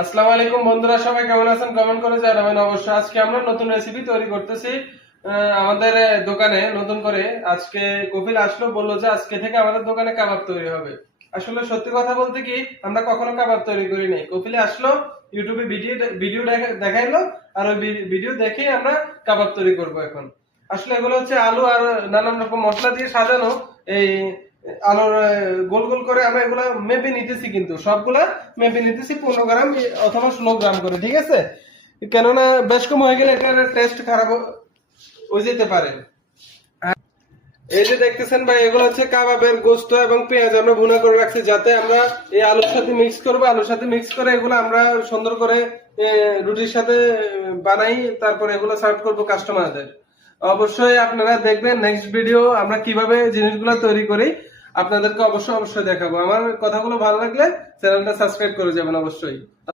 আসসালামু আলাইকুম বন্ধুরা, সবাই কেমন আছেন কমেন্ট করে জানাবেন অবশ্যই। আজকে আমরা নতুন রেসিপি তৈরি করতেছি আমাদের দোকানে। নতুন করে আজকে কপিল আসলো, বললো যে আজকে থেকে আমাদের দোকানে কাবাব তৈরি হবে। আসলে সত্যি কথা বলতে কি, আমরা কখনো কাবাব তৈরি করি নাই। কপিলে আসলো, ইউটিউবে ভিডিও দেখাইলো, আর ওই ভিডিও দেখেই আমরা কাবাব তৈরি করব এখন। আসলে এগুলো হচ্ছে আলু আর নানান রকম মশলা দিয়ে সাজানো। এই আলুর গোল গোল করে আমরা এগুলা মেপে নিতেছি, কিন্তু সবগুলা মেপে নিতেছি 15 গ্রাম অথবা 16 গ্রাম করে, ঠিক আছে? কেননা বেশ কম হয়ে গেলে এটার টেস্ট খারাপ হয়ে যেতে পারে। এই যে দেখতেছেন ভাই, এগুলো হচ্ছে কাবাবের গোস্ত এবং পেঁয়াজ আমরা ভুনা করে রাখছি, যাতে আমরা এই আলুর সাথে মিক্স করবো। আলুর সাথে মিক্স করে এগুলো আমরা সুন্দর করে রুটির সাথে বানাই, তারপর এগুলো সার্ভ করবো কাস্টমারদের। অবশ্যই আপনারা দেখবেন নেক্সট ভিডিও আমরা কিভাবে জিনিসগুলো তৈরি করি, আপনাদেরকে অবশ্যই দেখাবো। আমার কথাগুলো ভালো লাগলে চ্যানেলটা সাবস্ক্রাইব করে যাবেন অবশ্যই।